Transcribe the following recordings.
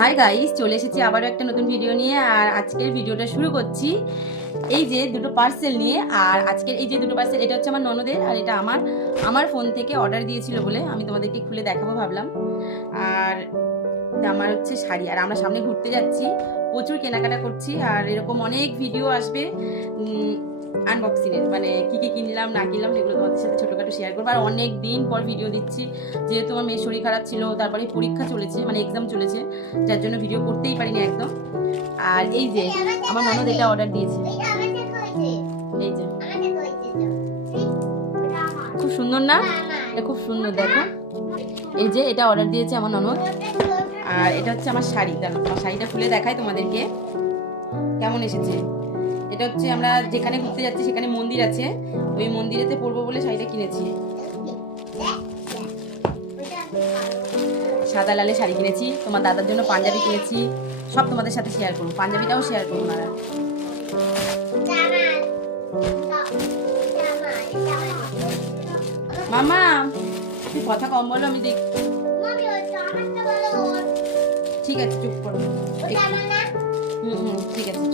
Hi guys, চলে এসেছি আবারও একটা নতুন ভিডিও নিয়ে। আর আজকের ভিডিওটা শুরু করছি এই যে দুটো পার্সেল নিয়ে। আর আজকের এই যে দুটো পার্সেল, এটা হচ্ছে আমার ননদের আর এটা আমার ফোন থেকে অর্ডার দিয়েছিল বলে আমি তোমাদেরকে খুলে দেখাবো ভাবলাম। আর আমার হচ্ছে শাড়ি, আর আমরা সামনে ঘুরতে যাচ্ছি, প্রচুর কেনাকাটা করছি। আর এরকম অনেক ভিডিও আসবে আনবক্সিং এর, মানে কি কি কিনলাম না কিনলাম এগুলো তোমাদের সাথে ছোটখাটো শেয়ার করবো। আর অনেক দিন পর ভিডিও দিচ্ছি, যেহেতু আমার মেয়ের শরীর খারাপ ছিল, তারপরে পরীক্ষা চলেছে, মানে এক্সাম চলেছে, যার জন্য ভিডিও করতেই পারিনি একদম। আর এই যে আমার ননদ এটা অর্ডার দিয়েছে, এই যে খুব সুন্দর না, এটা খুব সুন্দর দেখো। এই যে এটা অর্ডার দিয়েছে আমার ননদ। আর এটা হচ্ছে আমার শাড়ি, আমার শাড়িটা খুলে দেখাই তোমাদেরকে কেমন এসেছে। এটা হচ্ছে আমরা যেখানে ঘুরতে যাচ্ছি সেখানে মন্দির আছে, ওই মন্দিরেতে পরবো বলে শাড়িটা কিনেছি। সাদা লালে শাড়ি কিনেছি, তোমার দাদার জন্য পাঞ্জাবি কিনেছি, সব তোমাদের সাথে শেয়ার করবো, পাঞ্জাবিটাও শেয়ার করবো না। মামা তুই কথা কম বলো, আমি দেখ। ঠিক আছে চুপ করো। ঠিক আছে।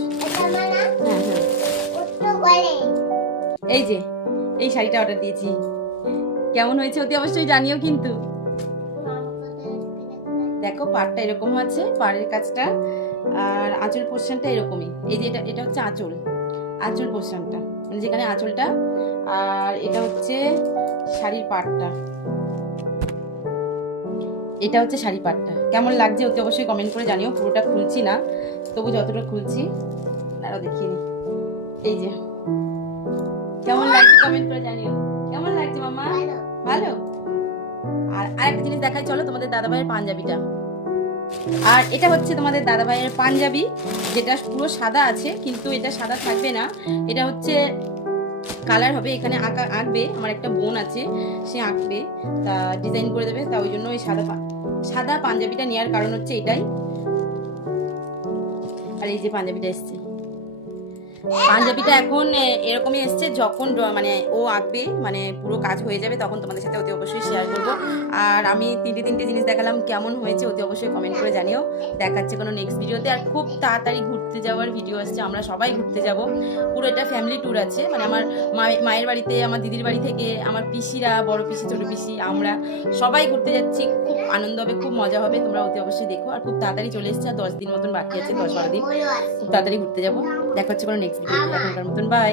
এই যে এই শাড়িটা অর্ডার দিয়েছি, কেমন হয়েছে অতি অবশ্যই জানিও কিন্তু। দেখো পাড়টা এরকম আছে, পাড়ের কাজটা, আর আঁচল পোর্শনটা এরকমই। এই যে এটা হচ্ছে আঁচল পোর্শনটা, মানে যেখানে আঁচলটা। আর এটা হচ্ছে শাড়ির পাড়টা, এটা হচ্ছে শাড়ি পাড়টা। কেমন লাগছে অতি অবশ্যই কমেন্ট করে জানিও। পুরোটা খুলছি না, তবু যতটা খুলছি তারাও দেখিয়ে নি। এই যে কেমন লাগছে কমেন্ট করে জানিও। কেমন লাগছে মামা? ভালো। আর আরেকটা জিনিস দেখাই চলো, তোমাদের দাদাভাইয়ের পাঞ্জাবিটা। আর এটা হচ্ছে তোমাদের দাদাভাইয়ের পাঞ্জাবি, যেটা পুরো সাদা আছে, কিন্তু এটা সাদা থাকবে না, এটা হচ্ছে কালার হবে। এখানে আঁকবে, আমার একটা বোন আছে, সে আঁকবে, তা ডিজাইন করে দেবে, তা ওই জন্য ওই সাদা পাঞ্জাবিটা নেওয়ার কারণ হচ্ছে এটাই। আর এই যে পাঞ্জাবিটা এসছে, পাঞ্জাবিটা এখন এরকমই এসছে, যখন মানে ও আঁকবে, মানে পুরো কাজ হয়ে যাবে, তখন তোমাদের সাথে অতি অবশ্যই শেয়ার করবো। আর আমি তিনটে জিনিস দেখালাম, কেমন হয়েছে অতি অবশ্যই কমেন্ট করে জানিও। দেখাচ্ছে কোনো নেক্সট ভিডিওতে। আর খুব তাড়াতাড়ি ঘুরতে যাওয়ার ভিডিও আসছে, আমরা সবাই ঘুরতে যাব, পুরো এটা ফ্যামিলি ট্যুর আছে, মানে আমার মায়ের বাড়িতে, আমার দিদির বাড়ি থেকে, আমার পিসিরা, বড় পিসি, ছোট পিসি, আমরা সবাই ঘুরতে যাচ্ছি। খুব আনন্দ হবে, খুব মজা হবে, তোমরা অতি অবশ্যই দেখো। আর খুব তাড়াতাড়ি চলে এসছে, আর 10 দিন মতন বাকি আছে, 10-12 দিন, খুব তাড়াতাড়ি ঘুরতে যাবো। দেখা হচ্ছে কোনো নেক্সট ভিডিও। এখনকার মতন বাই।